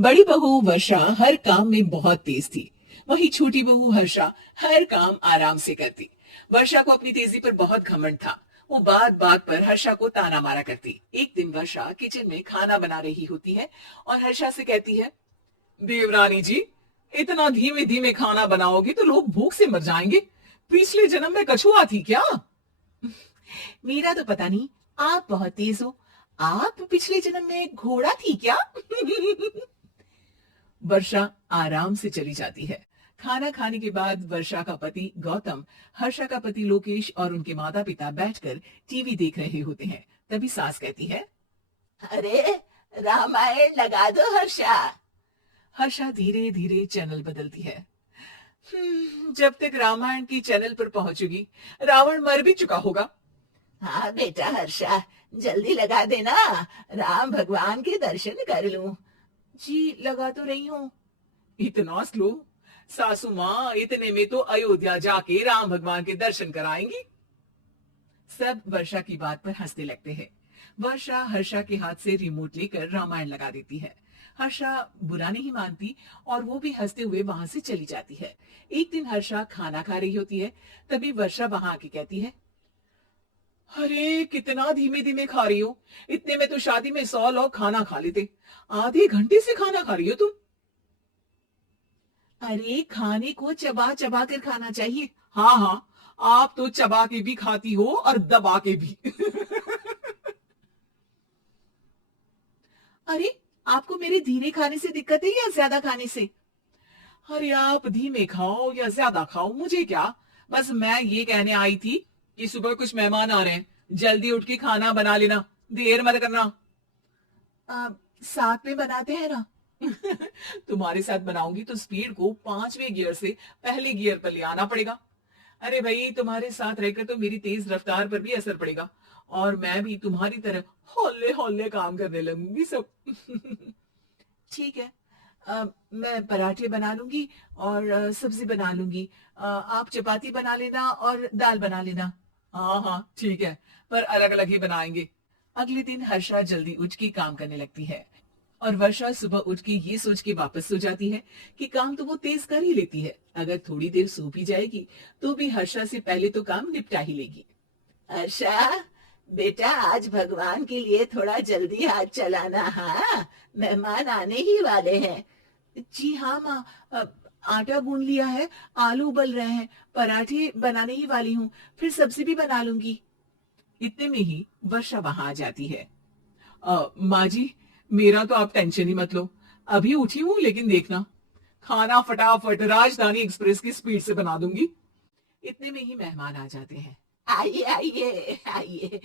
बड़ी बहू वर्षा हर काम में बहुत तेज थी। वहीं छोटी बहू हर्षा हर काम आराम से करती। वर्षा को अपनी तेजी पर बहुत घमंड था। वो बात बात पर हर्षा को ताना मारा करती। एक दिन वर्षा किचन में खाना बना रही होती है और हर्षा से कहती है, देवरानी जी, इतना धीमे धीमे खाना बनाओगे तो लोग भूख से मर जाएंगे। पिछले जन्म में कछुआ थी क्या? मेरा तो पता नहीं, आप बहुत तेज हो। आप पिछले जन्म में घोड़ा थी क्या? वर्षा आराम से चली जाती है। खाना खाने के बाद वर्षा का पति गौतम, हर्षा का पति लोकेश और उनके माता पिता बैठकर टीवी देख रहे होते हैं। तभी सास कहती है, अरे रामायण लगा दो हर्षा। हर्षा धीरे धीरे चैनल बदलती है। जब तक रामायण की चैनल पर पहुंचेगी रावण मर भी चुका होगा। हाँ बेटा हर्षा, जल्दी लगा देना, राम भगवान के दर्शन कर लूं। जी लगा तो रही हूँ। इतना स्लो? सासू माँ, इतने में तो अयोध्या जाके राम भगवान के दर्शन कराएंगी। सब वर्षा की बात पर हंसने लगते हैं। वर्षा हर्षा के हाथ से रिमोट लेकर रामायण लगा देती है। हर्षा बुरा नहीं मानती और वो भी हंसते हुए वहां से चली जाती है। एक दिन हर्षा खाना खा रही होती है, तभी वर्षा वहां आके कहती है, अरे कितना धीमे धीमे खा रही हो, इतने में तो शादी में 100 लोग खाना खा लेते। आधे घंटे से खाना खा रही हो तुम। अरे खाने को चबा चबा कर खाना चाहिए। हाँ हाँ, आप तो चबा के भी खाती हो और दबा के भी। अरे आपको मेरे धीरे खाने से दिक्कत है या ज्यादा खाने से? अरे आप धीमे खाओ या ज्यादा खाओ मुझे क्या, बस मैं ये कहने आई थी कि सुबह कुछ मेहमान आ रहे हैं, जल्दी उठ के खाना बना लेना, देर मत करना। साथ में बनाते हैं ना। तुम्हारे साथ बनाऊंगी तो स्पीड को 5वें गियर से पहले गियर पर ले आना पड़ेगा। अरे भाई, तुम्हारे साथ रहकर तो मेरी तेज रफ्तार पर भी असर पड़ेगा और मैं भी तुम्हारी तरह हौले हौले काम करने लगूंगी सब। ठीक है, मैं पराठे बना लूंगी और सब्जी बना लूंगी। आप चपाती बना लेना और दाल बना लेना। हाँ हाँ ठीक है, पर अलग अलग ही बनाएंगे। अगले दिन हर्षा जल्दी उठ के काम करने लगती है और वर्षा सुबह उठ के ये सोच के वापस सो जाती है कि काम तो वो तेज कर ही लेती है। अगर थोड़ी देर सो भी जाएगी तो भी हर्षा से पहले तो काम निपटा ही लेगी। हर्षा बेटा, आज भगवान के लिए थोड़ा जल्दी हाथ चलाना। हाँ, मेहमान आने ही वाले हैं। जी हाँ माँ, आटा गूंद लिया है, आलू उबल रहे हैं, पराठे बनाने ही वाली हूँ, फिर सब्जी भी बना लूंगी। इतने में ही वर्षा वहां आ जाती है। माँ जी, मेरा तो आप टेंशन ही मत लो, अभी उठी हूँ, लेकिन देखना खाना फटाफट राजधानी एक्सप्रेस की स्पीड से बना दूंगी। इतने में ही मेहमान आ जाते हैं। आइए आइए आइए,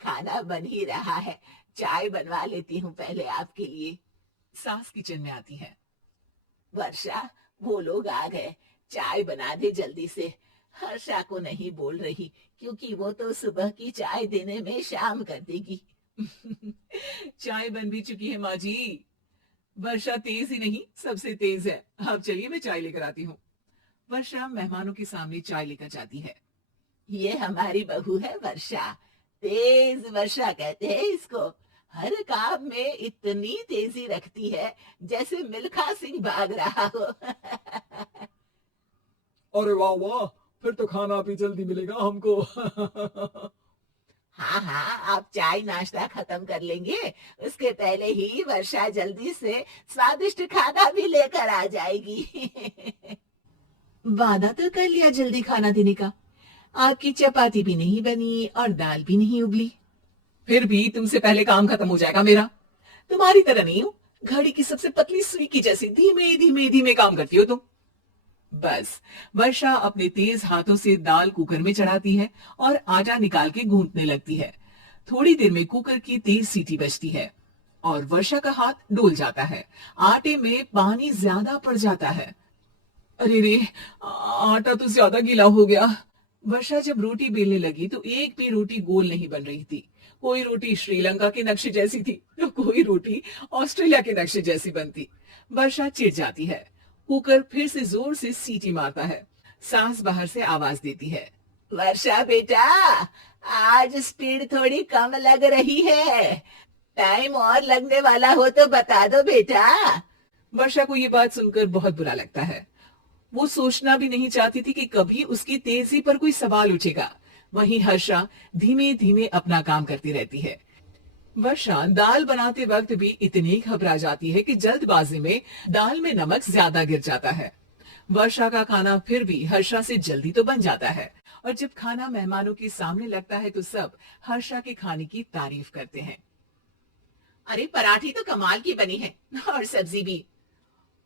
खाना बन ही रहा है, चाय बनवा लेती हूँ पहले आपके लिए। सास किचन में आती है। वर्षा, वो लोग आ गए, चाय बना दे जल्दी से। हर्षा को नहीं बोल रही क्योंकि वो तो सुबह की चाय देने में शाम कर देगी। चाय बन भी चुकी है माँ जी। वर्षा तेज ही नहीं, सबसे तेज है। अब चलिए मैं चाय लेकर आती हूँ। वर्षा मेहमानों के सामने चाय लेकर जाती है। ये हमारी बहू है वर्षा, तेज वर्षा कहते हैं इसको। हर काम में इतनी तेजी रखती है जैसे मिल्खा सिंह भाग रहा हो। अरे वाह वाह, फिर तो खाना भी जल्दी मिलेगा हमको। हाँ हाँ, आप चाय नाश्ता खत्म कर लेंगे, उसके पहले ही वर्षा जल्दी से स्वादिष्ट खाना भी लेकर आ जाएगी। वादा तो कर लिया जल्दी खाना देने का, आपकी चपाती भी नहीं बनी और दाल भी नहीं उबली। फिर भी तुमसे पहले काम खत्म हो जाएगा मेरा। तुम्हारी तरह नहीं हूं, घड़ी की सबसे पतली सुई की जैसे धीमे धीमे धीमे काम करती हो तुम। बस वर्षा अपने तेज हाथों से दाल कुकर में चढ़ाती है और आटा निकाल के गूंथने लगती है। थोड़ी देर में कुकर की तेज सीटी बजती है और वर्षा का हाथ डोल जाता है। आटे में पानी ज्यादा पड़ जाता है। अरे रे, आटा तो ज्यादा गीला हो गया। वर्षा जब रोटी बेलने लगी तो एक भी रोटी गोल नहीं बन रही थी। कोई रोटी श्रीलंका के नक्शे जैसी थी तो कोई रोटी ऑस्ट्रेलिया के नक्शे जैसी बनती। वर्षा चिढ़ जाती है। कुकर फिर से जोर से सीटी मारता है। सास बाहर से आवाज देती है, वर्षा बेटा, आज स्पीड थोड़ी कम लग रही है, टाइम और लगने वाला हो तो बता दो बेटा। वर्षा को ये बात सुनकर बहुत बुरा लगता है। वो सोचना भी नहीं चाहती थी कि कभी उसकी तेजी पर कोई सवाल उठेगा। वहीं हर्षा धीमे धीमे अपना काम करती रहती है। वर्षा दाल बनाते वक्त भी इतनी घबरा जाती है कि जल्दबाजी में दाल में नमक ज्यादा गिर जाता है। वर्षा का खाना फिर भी हर्षा से जल्दी तो बन जाता है और जब खाना मेहमानों के सामने लगता है तो सब हर्षा के खाने की तारीफ करते हैं। अरे पराठी तो कमाल की बनी है, और सब्जी भी।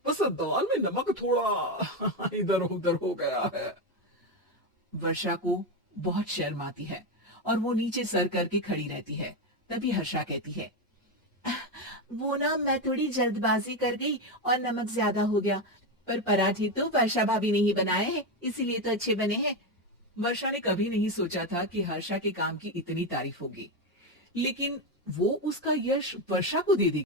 बस दाल में नमक थोड़ा इधर उधर हो गया है। वर्षा को बहुत शर्म आती है और वो नीचे सर करके खड़ी रहती है। तभी हर्षा कहती है, वो ना मैं थोड़ी जल्दबाजी कर गई और नमक ज्यादा हो गया, पर पराठे तो वर्षा भाभी ने ही बनाए हैं, इसीलिए तो अच्छे बने हैं। वर्षा ने कभी नहीं सोचा था कि हर्षा के काम की इतनी तारीफ होगी, लेकिन वो उसका यश वर्षा को दे देगी।